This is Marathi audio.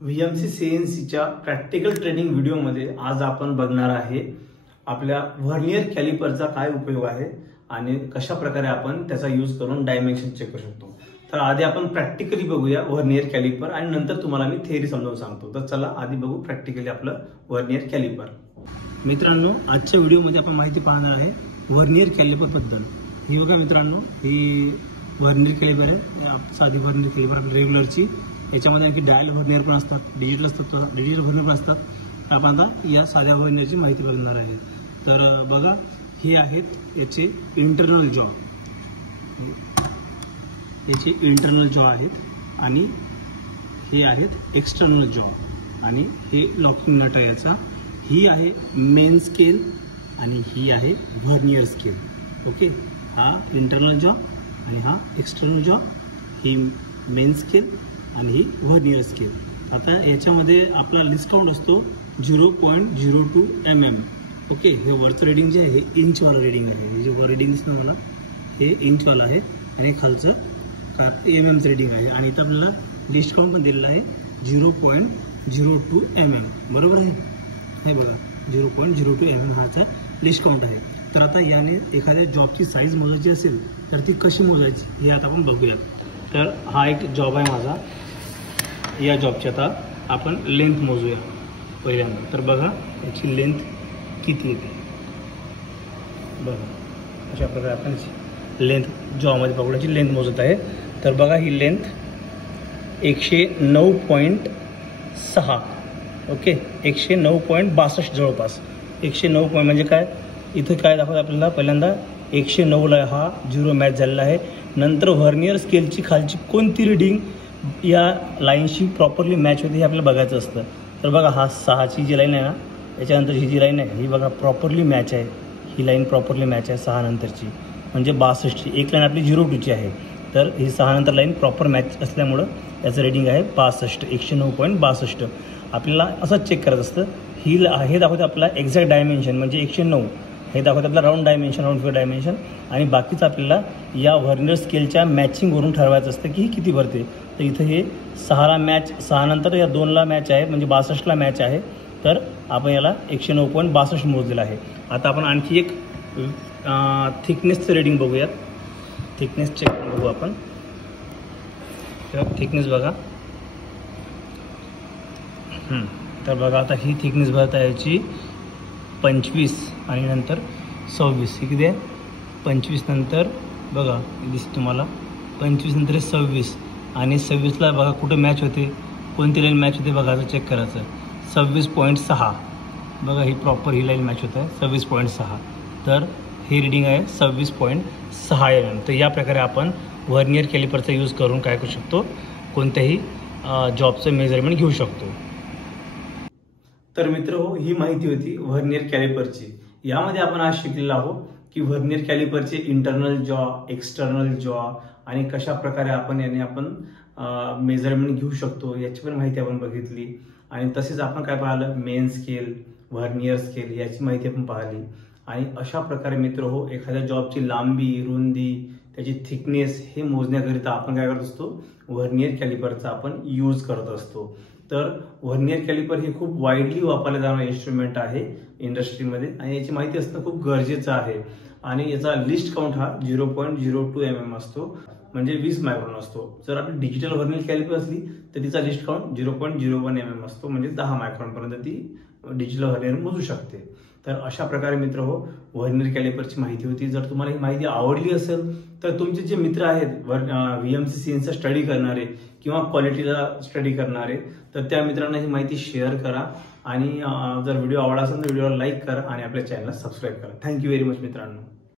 VMC CNCच्या प्रॅक्टिकल ट्रेनिंग व्हिडिओमध्ये आज आपण बघणार आहे आपल्या व्हर्नियर कॅलिपरचा काय उपयोग आहे आणि कशा प्रकारे आपण त्याचा यूज करून डायमेन्शन चेक करू शकतो। तर आधी आपण प्रॅक्टिकली बघूया व्हर्नियर कॅलिपर आणि नंतर तुम्हाला मी थिअरी समजावून सांगतो। तर चला आधी बघू प्रॅक्टिकली आपलं व्हर्नियर कॅलिपर। मित्रांनो, आजच्या व्हिडिओमध्ये आपण माहिती पाहणार आहे व्हर्नियर कॅलिपर बद्दल। ही बघा मित्रांनो, ही व्हर्नियर कॅलिपर आहे, साधी व्हर्नियर कॅलिपर आपली रेग्युलरची। याच्यामध्ये आणखी डायल व्हर्नियर पण असतात, डिजिटल असतात, डिजिटल व्हर्नियर पण असतात। आपण आता या साध्या व्हर्नियरची माहिती बघणार आहे। तर बघा, हे आहेत याचे इंटरनल जॉ, याचे इंटरनल जॉ आहेत आणि हे आहेत एक्सटर्नल जॉ आणि हे लॉकिंग नट आहे याचा। ही आहे मेन स्केल आणि ही आहे व्हर्नियर स्केल। ओके, हा इंटरनल जॉ आणि हा एक्सटर्नल जॉ, ही मेन स्केल आणि ही व्हर्नियर स्केल। आता याच्यामध्ये आपला लिस्ट काउंट असतो 0.02 mm। ओके, हे वरचं रेडिंग जे आहे हे इंचवाला रेडिंग आहे। हे जे वर रेडिंग दिसतं मला हे इंचवाला आहे आणि खालचं mmचं रेडिंग आहे। आणि इथं आपल्याला लिस्ट काउंट पण दिलेला आहे 0.02 mm, बरोबर आहे। हे बघा 0.02 mm हाचा लिस्ट काउंट आहे। तर आता याने एखाद्या जॉबची साईज मोजायची असेल तर ती कशी मोजायची हे आता आपण बघूया। तर हा एक जॉब आहे माझा, या जॉबची आता आपण लेंथ मोजूया पहिल्यांदा। तर बघा याची लेंथ किती येते, बघा अशा प्रकारे आपण लेंथ जॉबमध्ये पकडण्याची लेंथ मोजत आहे। तर बघा ही लेंथ 109.6, ओके 109.62 जवळपास। 109 पॉईंट म्हणजे काय, इथं काय दाखवतं आपल्याला, पहिल्यांदा 109ला हा 0 मॅच झालेला आहे। नंतर व्हर्नियर स्केलची खालची कोणती रिडिंग या लाईनशी प्रॉपरली मॅच होते हे आपल्याला बघायचं असतं। तर बघा हा 6ची जी लाईन आहे ना, याच्यानंतर ही जी लाईन आहे ही बघा प्रॉपरली मॅच आहे। ही लाईन प्रॉपरली मॅच आहे 6 नंतरची, म्हणजे 62ची। एक लाईन आपली 02ची आहे, तर ही 6 नंतर लाईन प्रॉपर मॅच असल्यामुळं याचं रेडिंग आहे 62, 109.62। आपल्याला असंच चेक करायचं असतं। हे दाखवते आपला एक्झॅक्ट डायमेन्शन म्हणजे 109, हे दाखवते आपला round dimension, round figure dimension. आणि बाकीचं आपल्याला या व्हर्नियर स्केलच्या मॅचिंगवरून ठरवायचं असतं की ही किती भरते। तर इथं हे 6ला मॅच, 6 नंतर या 2ला मॅच आहे म्हणजे 62ला मॅच आहे। तर आपण याला 109.62 मोजलेलं आहे। आता आपण आणखी एक थिकनेसचं रेडिंग बघूयात, थिकनेस चेक बघू आपण। थिकनेस बघा, तर बघा आता ही थिकनेस भरत आहे याची 25 आणि नंतर 26। ही किती आहे 25 नंतर बघा दिसतं तुम्हाला 25 नंतर 26 आणि 26ला बघा कुठं मॅच होते, कोणती लाईन मॅच होते बघा, चेक करायचं। 26.6 बघा, ही प्रॉपर ही लाईन मॅच होत आहे 26.6। तर ही रिडिंग आहे 26.6 mm। तर या प्रकारे आपण व्हर्नियर कॅलिपरचा यूज करून काय करू शकतो, कोणत्याही जॉबचं मेजरमेंट घेऊ शकतो। तर मित्रहो, ही माहिती होती व्हर्नियर कॅलिपरची। यामध्ये आपण आज शिकलेलो आहोत की व्हर्नियर कॅलिपरचे इंटरनल जॉ, एक्सटर्नल जॉ आणि कशा प्रकारे आपण याने मेजरमेंट घेऊ शकतो याची पण माहिती आपण बघितली। आणि तसेच आपण काय पाहिलं, मेन स्केल, व्हर्नियर स्केल याची माहिती आपण पाहिली। आणि अशा प्रकारे मित्रहो, एखाद्या जॉबची लांबी, रुंदी, त्याची थिकनेस हे मोजण्याकरिता आपण काय करत असतो, व्हर्नियर कॅलिपरचा आपण यूज करत असतो। तर व्हर्नियर कॅलिपर हे खूप वाईडली वापरलं जाणारं इन्स्ट्रुमेंट आहे इंडस्ट्रीमध्ये आणि याची माहिती असणं खूप गरजेचं आहे। आणि याचा लिस्ट काउंट हा 0.02 mm असतो, म्हणजे 20 मायक्रॉन असतो। जर आपली डिजिटल व्हर्नियर कॅलिपर असली तर तिचा लिस्ट काउंट 0.01 mm असतो, म्हणजे 10 मायक्रॉन पर्यंत ती डिजिटल व्हर्नियर मोजू शकते। तर अशा प्रकारे मित्र हो, व्हर्नियर कॅलिपरची माहिती होती। जर तुम्हाला ही माहिती आवडली असेल तर तुमचे जे मित्र आहेत VMC CNCचा स्टडी करणारे किंवा क्वालिटीला स्टडी करणारे, तर त्या मित्रांना ही माहिती शेअर करा। आणि जर व्हिडिओ आवडला असेल तर व्हिडिओला लाईक करा आणि आपल्या चॅनलला सबस्क्राईब करा। थँक्यू व्हेरी मच मित्रांनो।